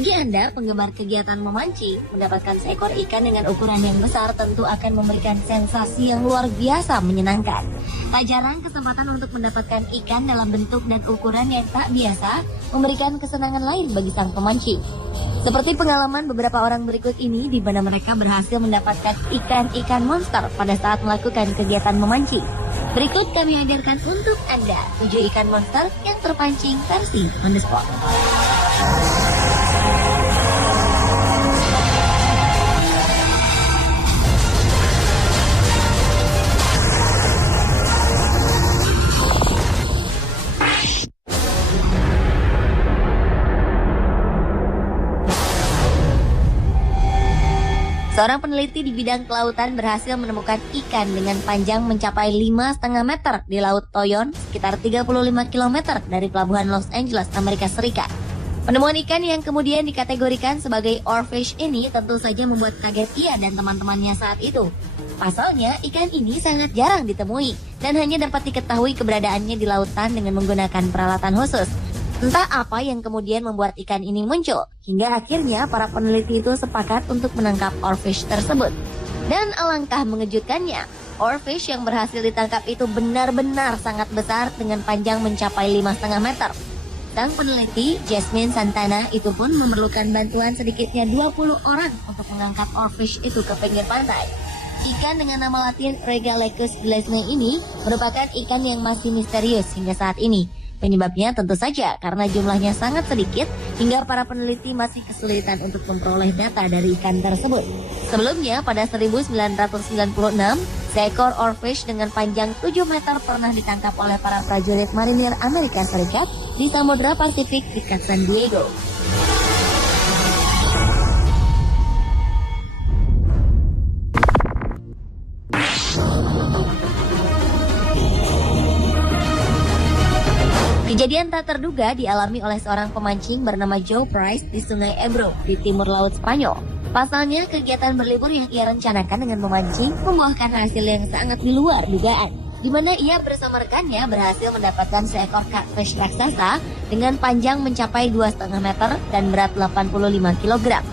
Bagi Anda, penggemar kegiatan memancing, mendapatkan seekor ikan dengan ukuran yang besar tentu akan memberikan sensasi yang luar biasa menyenangkan. Tak jarang kesempatan untuk mendapatkan ikan dalam bentuk dan ukuran yang tak biasa memberikan kesenangan lain bagi sang pemancing. Seperti pengalaman beberapa orang berikut ini di mana mereka berhasil mendapatkan ikan-ikan monster pada saat melakukan kegiatan memancing. Berikut kami hadirkan untuk Anda 7 ikan monster yang terpancing versi on the spot. Seorang peneliti di bidang kelautan berhasil menemukan ikan dengan panjang mencapai 5,5 meter di Laut Toyon, sekitar 35 km dari pelabuhan Los Angeles, Amerika Serikat. Penemuan ikan yang kemudian dikategorikan sebagai oarfish ini tentu saja membuat kaget ia dan teman-temannya saat itu. Pasalnya, ikan ini sangat jarang ditemui dan hanya dapat diketahui keberadaannya di lautan dengan menggunakan peralatan khusus. Entah apa yang kemudian membuat ikan ini muncul, hingga akhirnya para peneliti itu sepakat untuk menangkap oarfish tersebut. Dan alangkah mengejutkannya, oarfish yang berhasil ditangkap itu benar-benar sangat besar dengan panjang mencapai 5,5 meter. Sang peneliti, Jasmine Santana, itu pun memerlukan bantuan sedikitnya 20 orang untuk mengangkat oarfish itu ke pinggir pantai. Ikan dengan nama latin Regalecus glesne ini merupakan ikan yang masih misterius hingga saat ini. Penyebabnya tentu saja karena jumlahnya sangat sedikit hingga para peneliti masih kesulitan untuk memperoleh data dari ikan tersebut. Sebelumnya pada 1996, seekor oarfish dengan panjang 7 meter pernah ditangkap oleh para prajurit marinir Amerika Serikat di Samudra Pasifik dekat San Diego. Kejadian tak terduga dialami oleh seorang pemancing bernama Joe Price di Sungai Ebro di timur laut Spanyol. Pasalnya, kegiatan berlibur yang ia rencanakan dengan memancing membuahkan hasil yang sangat di luar dugaan, di mana ia bersama rekannya berhasil mendapatkan seekor catfish raksasa dengan panjang mencapai 2,5 meter dan berat 85 kg.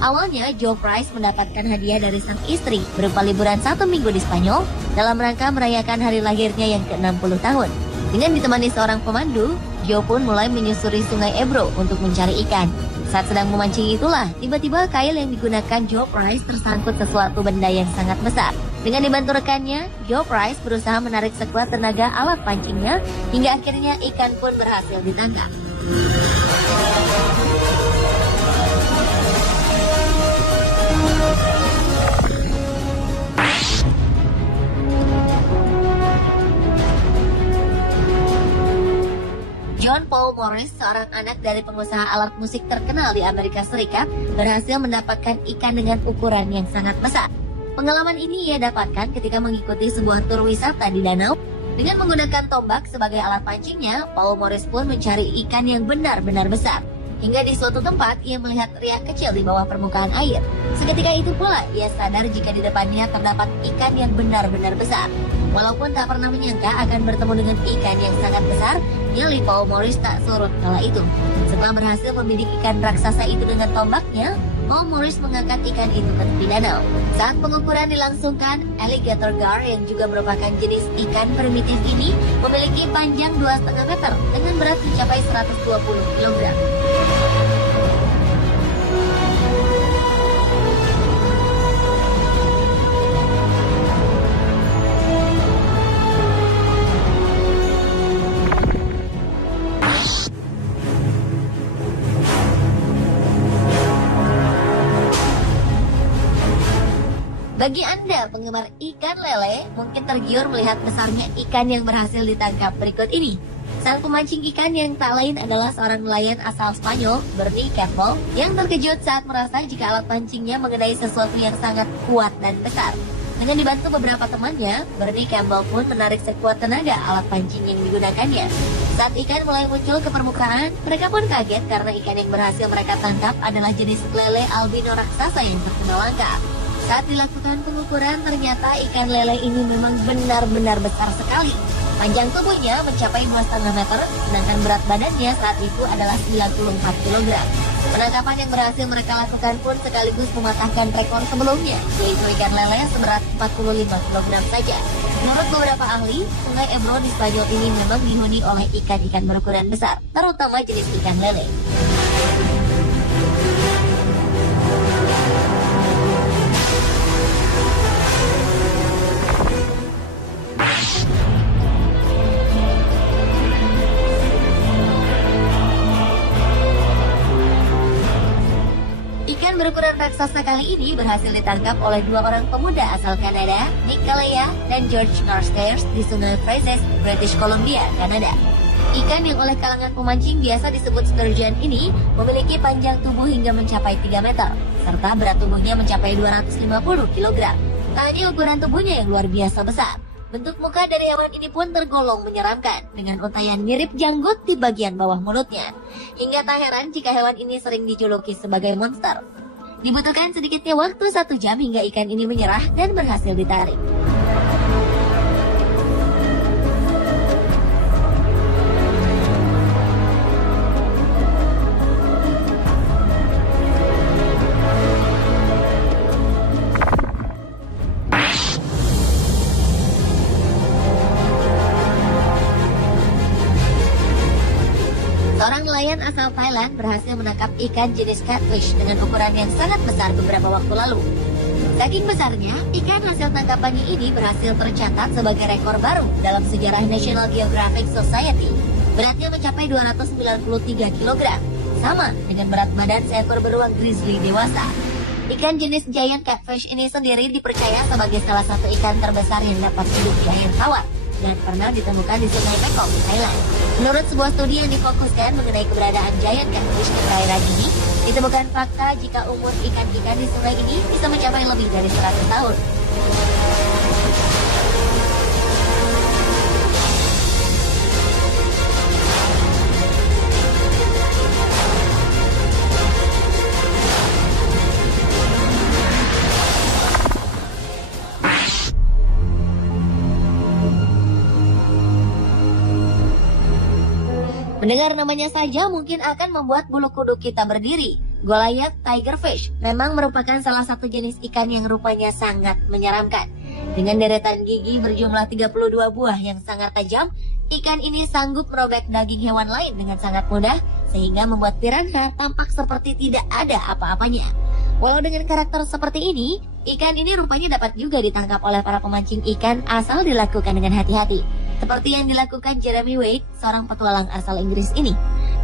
Awalnya, Joe Price mendapatkan hadiah dari sang istri berupa liburan 1 minggu di Spanyol dalam rangka merayakan hari lahirnya yang ke-60 tahun. Dengan ditemani seorang pemandu, Joe pun mulai menyusuri Sungai Ebro untuk mencari ikan. Saat sedang memancing itulah, tiba-tiba kail yang digunakan Joe Price tersangkut sesuatu benda yang sangat besar. Dengan dibantu rekannya, Joe Price berusaha menarik sekuat tenaga alat pancingnya, hingga akhirnya ikan pun berhasil ditangkap. John Paul Morris, seorang anak dari pengusaha alat musik terkenal di Amerika Serikat, berhasil mendapatkan ikan dengan ukuran yang sangat besar. Pengalaman ini ia dapatkan ketika mengikuti sebuah tur wisata di danau. Dengan menggunakan tombak sebagai alat pancingnya, Paul Morris pun mencari ikan yang benar-benar besar. Hingga di suatu tempat, ia melihat riak kecil di bawah permukaan air. Seketika itu pula, ia sadar jika di depannya terdapat ikan yang benar-benar besar. Walaupun tak pernah menyangka akan bertemu dengan ikan yang sangat besar, nyali Paul Morris tak surut kala itu. Setelah berhasil membidik ikan raksasa itu dengan tombaknya, Paul Morris mengangkat ikan itu ke tepi danau. Saat pengukuran dilangsungkan, alligator gar yang juga merupakan jenis ikan primitif ini memiliki panjang 2,5 meter dengan berat mencapai 120 kg. Bagi Anda penggemar ikan lele, mungkin tergiur melihat besarnya ikan yang berhasil ditangkap berikut ini. Sang pemancing ikan yang tak lain adalah seorang nelayan asal Spanyol, Bernie Campbell, yang terkejut saat merasa jika alat pancingnya mengenai sesuatu yang sangat kuat dan besar. Dengan dibantu beberapa temannya, Bernie Campbell pun menarik sekuat tenaga alat pancing yang digunakannya. Saat ikan mulai muncul ke permukaan, mereka pun kaget karena ikan yang berhasil mereka tangkap adalah jenis lele albino raksasa yang terkenal langka. Saat dilakukan pengukuran, ternyata ikan lele ini memang benar-benar besar sekali. Panjang tubuhnya mencapai 2,5 meter, sedangkan berat badannya saat itu adalah 94 kg. Penangkapan yang berhasil mereka lakukan pun sekaligus mematahkan rekor sebelumnya, yaitu ikan lele seberat 45 kg saja. Menurut beberapa ahli, Sungai Ebro di Spanyol ini memang dihuni oleh ikan-ikan berukuran besar, terutama jenis ikan lele. Ikan berukuran raksasa kali ini berhasil ditangkap oleh dua orang pemuda asal Kanada, Nick Calleya dan George Carstairs di Sungai Brazos, British Columbia, Kanada. Ikan yang oleh kalangan pemancing biasa disebut sturgeon ini memiliki panjang tubuh hingga mencapai 3 meter, serta berat tubuhnya mencapai 250 kg. Tak hanya ukuran tubuhnya yang luar biasa besar, bentuk muka dari hewan ini pun tergolong menyeramkan, dengan untaian mirip janggut di bagian bawah mulutnya. Hingga tak heran jika hewan ini sering dijuluki sebagai monster. Dibutuhkan sedikitnya waktu 1 jam hingga ikan ini menyerah dan berhasil ditarik. Seorang nelayan asal Thailand berhasil menangkap ikan jenis catfish dengan ukuran yang sangat besar beberapa waktu lalu. Saking besarnya, ikan hasil tangkapannya ini berhasil tercatat sebagai rekor baru dalam sejarah National Geographic Society. Beratnya mencapai 293 kg, sama dengan berat badan seekor beruang grizzly dewasa. Ikan jenis giant catfish ini sendiri dipercaya sebagai salah satu ikan terbesar yang dapat hidup di air tawar dan pernah ditemukan di Sungai Mekong, Thailand. Menurut sebuah studi yang difokuskan mengenai keberadaan giant catfish di perairan ini, ditemukan fakta jika umur ikan-ikan di sungai ini bisa mencapai lebih dari 100 tahun. Mendengar namanya saja mungkin akan membuat bulu kuduk kita berdiri. Goliath tigerfish memang merupakan salah satu jenis ikan yang rupanya sangat menyeramkan. Dengan deretan gigi berjumlah 32 buah yang sangat tajam, ikan ini sanggup merobek daging hewan lain dengan sangat mudah, sehingga membuat piranha tampak seperti tidak ada apa-apanya. Walau dengan karakter seperti ini, ikan ini rupanya dapat juga ditangkap oleh para pemancing ikan asal dilakukan dengan hati-hati. Seperti yang dilakukan Jeremy Wade, seorang petualang asal Inggris ini.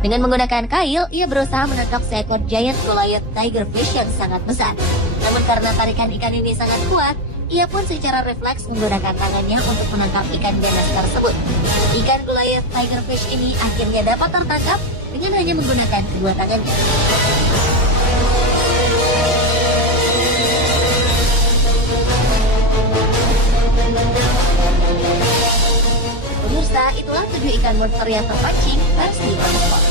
Dengan menggunakan kail, ia berusaha menangkap seekor giant Goliath tigerfish yang sangat besar. Namun karena tarikan ikan ini sangat kuat, ia pun secara refleks menggunakan tangannya untuk menangkap ikan ganas tersebut. Ikan Goliath tigerfish ini akhirnya dapat tertangkap dengan hanya menggunakan kedua tangannya. Pemirsa, itulah 7 ikan monster yang terpancing versi On The Spot.